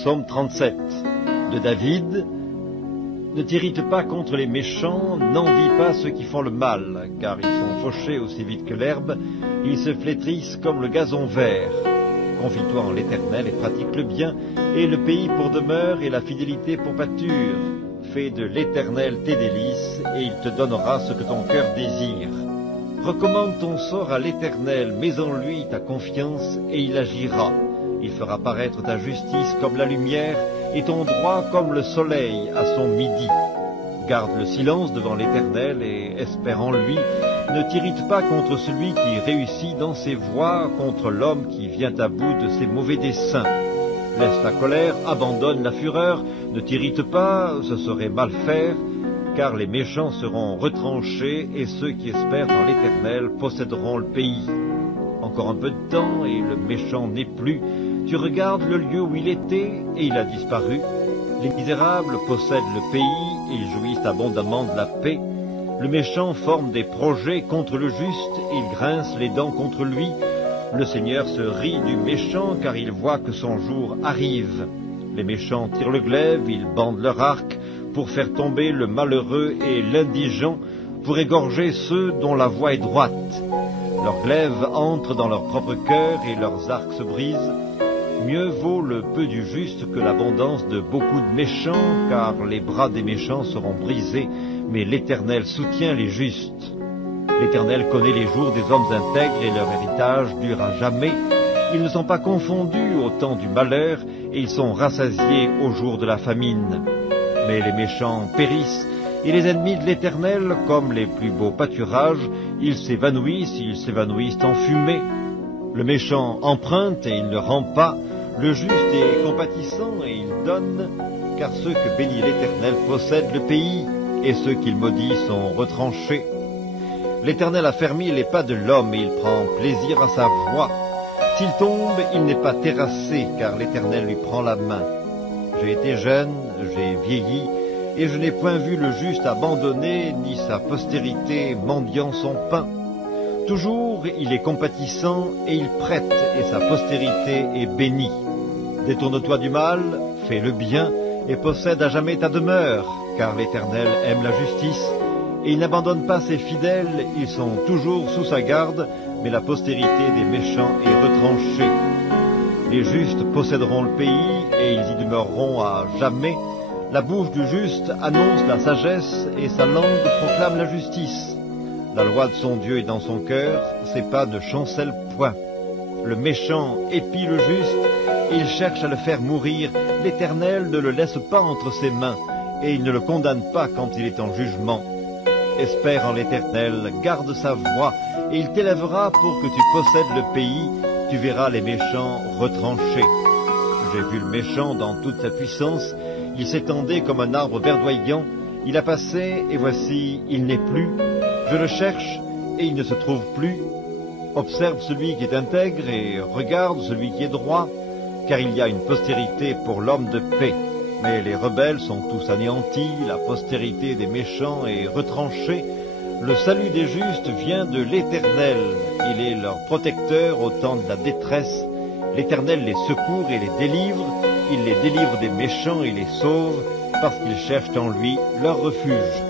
Psaume 37 de David. Ne t'irrite pas contre les méchants, n'envie pas ceux qui font le mal, car ils sont fauchés aussi vite que l'herbe, ils se flétrissent comme le gazon vert. Confie-toi en l'Éternel et pratique le bien, et le pays pour demeure et la fidélité pour pâture. Fais de l'Éternel tes délices, et il te donnera ce que ton cœur désire. Recommande ton sort à l'Éternel, mets en lui ta confiance, et il agira. Il fera paraître ta justice comme la lumière, et ton droit comme le soleil à son midi. Garde le silence devant l'Éternel et espère en lui. Ne t'irrite pas contre celui qui réussit dans ses voies, contre l'homme qui vient à bout de ses mauvais desseins. Laisse la colère, abandonne la fureur, ne t'irrite pas, ce serait mal faire, car les méchants seront retranchés et ceux qui espèrent en l'Éternel posséderont le pays. Encore un peu de temps et le méchant n'est plus. Tu regardes le lieu où il était et il a disparu. Les misérables possèdent le pays et ils jouissent abondamment de la paix. Le méchant forme des projets contre le juste et il grince les dents contre lui. Le Seigneur se rit du méchant car il voit que son jour arrive. Les méchants tirent le glaive, ils bandent leur arc pour faire tomber le malheureux et l'indigent, pour égorger ceux dont la voie est droite. Leurs glaives entrent dans leur propre cœur et leurs arcs se brisent. Mieux vaut le peu du juste que l'abondance de beaucoup de méchants, car les bras des méchants seront brisés, mais l'Éternel soutient les justes. L'Éternel connaît les jours des hommes intègres et leur héritage dure à jamais. Ils ne sont pas confondus au temps du malheur et ils sont rassasiés au jour de la famine. Mais les méchants périssent et les ennemis de l'Éternel, comme les plus beaux pâturages, ils s'évanouissent en fumée. Le méchant emprunte et il ne rend pas, le juste est compatissant et il donne, car ceux que bénit l'Éternel possèdent le pays, et ceux qu'il maudit sont retranchés. L'Éternel a fermé les pas de l'homme et il prend plaisir à sa voie. S'il tombe, il n'est pas terrassé, car l'Éternel lui prend la main. J'ai été jeune, j'ai vieilli, et je n'ai point vu le juste abandonné, ni sa postérité mendiant son pain. Toujours il est compatissant et il prête, et sa postérité est bénie. Détourne-toi du mal, fais le bien, et possède à jamais ta demeure, car l'Éternel aime la justice, et il n'abandonne pas ses fidèles, ils sont toujours sous sa garde, mais la postérité des méchants est retranchée. Les justes posséderont le pays, et ils y demeureront à jamais. La bouche du juste annonce la sagesse, et sa langue proclame la justice. La loi de son Dieu est dans son cœur, ses pas ne chancellent point. Le méchant épie le juste, et il cherche à le faire mourir. L'Éternel ne le laisse pas entre ses mains, et il ne le condamne pas quand il est en jugement. Espère en l'Éternel, garde sa voie, et il t'élèvera pour que tu possèdes le pays, tu verras les méchants retranchés. J'ai vu le méchant dans toute sa puissance, il s'étendait comme un arbre verdoyant, il a passé, et voici, il n'est plus. Je le cherche, et il ne se trouve plus. Observe celui qui est intègre, et regarde celui qui est droit, car il y a une postérité pour l'homme de paix. Mais les rebelles sont tous anéantis, la postérité des méchants est retranchée. Le salut des justes vient de l'Éternel, il est leur protecteur au temps de la détresse. L'Éternel les secourt et les délivre, il les délivre des méchants et les sauve, parce qu'ils cherchent en lui leur refuge.